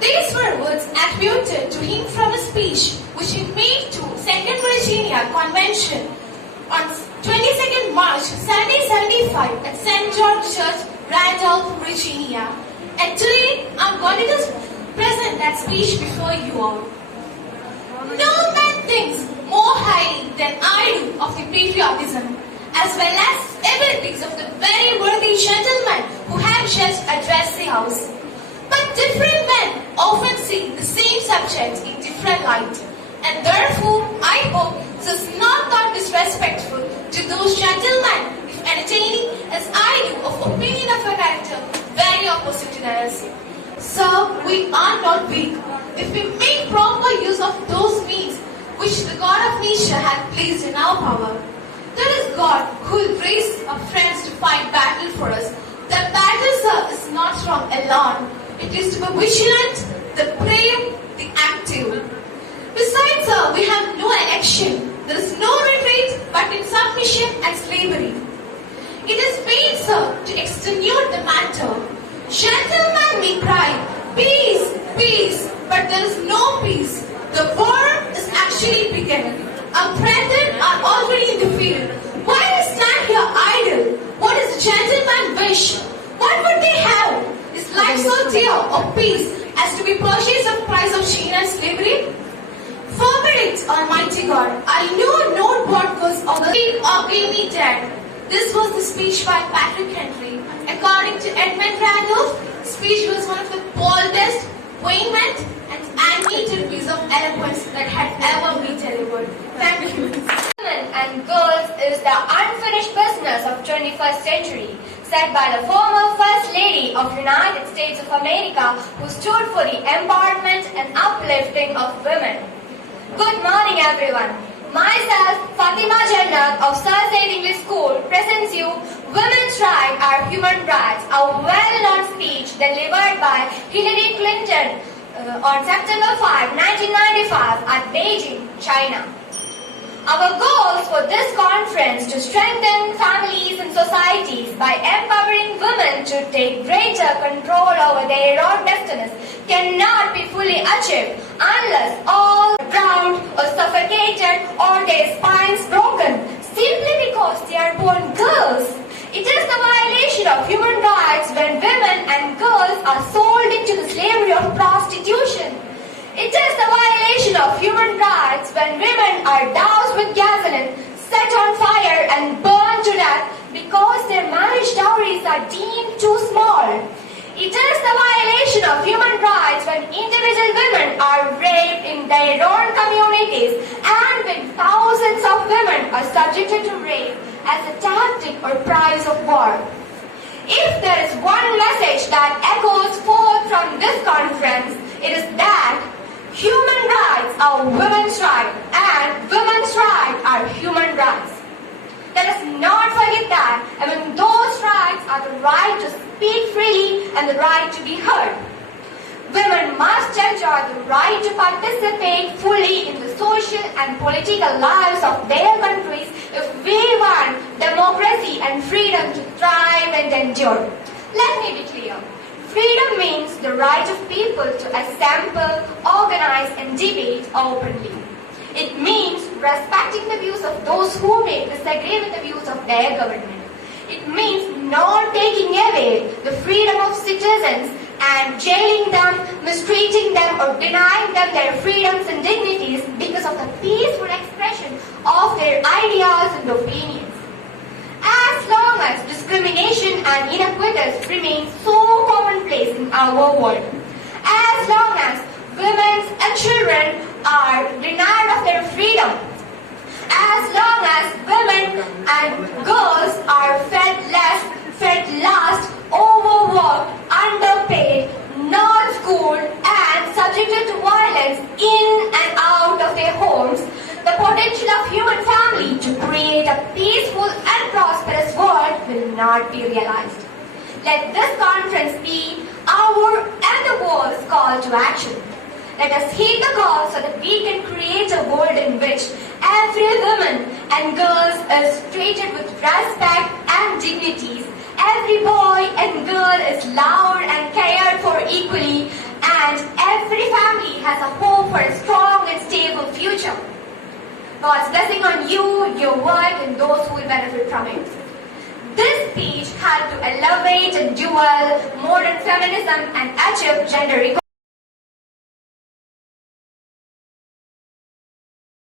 These were words attributed to him from a speech which he made to Second Virginia Convention on 22nd March 1775 at St. George Church, Randolph, Virginia. And today I'm going to just present that speech before you all. No man thinks more highly than I do of the patriotism as well as abilities of the very worthy gentleman who have just addressed the House. But different men often see the same subject in different light, and therefore I hope this is not thought disrespectful to those gentlemen if entertaining as I do of opinion of a character very opposite to theirs. So we are not weak if we make proper use of those means which the God of nature hath placed in our power. That is God who will raise up friends to fight battle for us. The battle, sir, is not from alone. It is to be vigilant, the brave, the active. Besides, sir, we have no election. There is no retreat but in submission and slavery. It is made, sir, to extenuate the matter. Gentlemen may cry, peace, peace, but there is no peace. The war is actually beginning. Our brethren are already in the field. Why do we stand here idle? What does the gentleman wish? What would they have? Is life so dear or peace as to be purchased at the price of chain and slavery? Forbid it, Almighty God. I know not what was on the field or gave me dead. This was the speech by Patrick Henry. According to Edmund Randolph, the speech was one of the boldest, vehement, and animated piece of eloquence that had ever been delivered. Thank you. Women and girls is the unfinished business of 21st century, said by the former First Lady of United States of America, who stood for the empowerment and uplifting of women. Good morning, everyone. Myself, Fatima Jennath of Sunset English School, presents you Women's Rights Are Human Rights, a well-known speech delivered by Hillary Clinton on September 5, 1995 at Beijing, China. Our goals for this conference to strengthen families and societies by empowering women to take greater control over their own destinies cannot be fully achieved unless all are drowned or suffocated or their spines broken simply because they are born girls. It is the violation of human rights when women and girls are sold into the slavery of prostitution. It is the violation of human rights when women are doused with gasoline, set on fire and burned to death because their marriage dowries are deemed too small. It is the violation of human rights when individual women are raped in their own communities and when thousands of women are subjected to rape as a tactic or price of war. If there is one message that echoes forth from this conference, it is that human rights are women's rights and women's rights are human rights. Let us not forget that among those rights are the right to speak freely and the right to be heard. Women must enjoy the right to participate fully in the social and political lives of their countries if we want democracy and freedom to thrive and endure. Let me be clear. Freedom means the right of people to assemble, organize and debate openly. It means respecting the views of those who may disagree with the views of their government. It means not taking away the freedom of citizens and jailing them, mistreating them or denying them their freedoms and dignities because of the peaceful expression of their ideas and opinions. As long as discrimination and inequities remain so commonplace in our world, as long as women and children are denied of their freedom, as long as women and girls are fed last, overworked, underpaid, not schooled and subjected to violence in and out of their homes, the potential of human family to create a peaceful and prosperous world will not be realized. Let this conference be our and the world's call to action. Let us heed the call so that we can create a world in which every woman and girl is treated with respect and dignities. Every boy and girl is loved and cared for equally, and every as a hope for a strong and stable future. God's blessing on you, your work, and those who will benefit from it. This speech helped to elevate and dual modern feminism and achieve gender equality.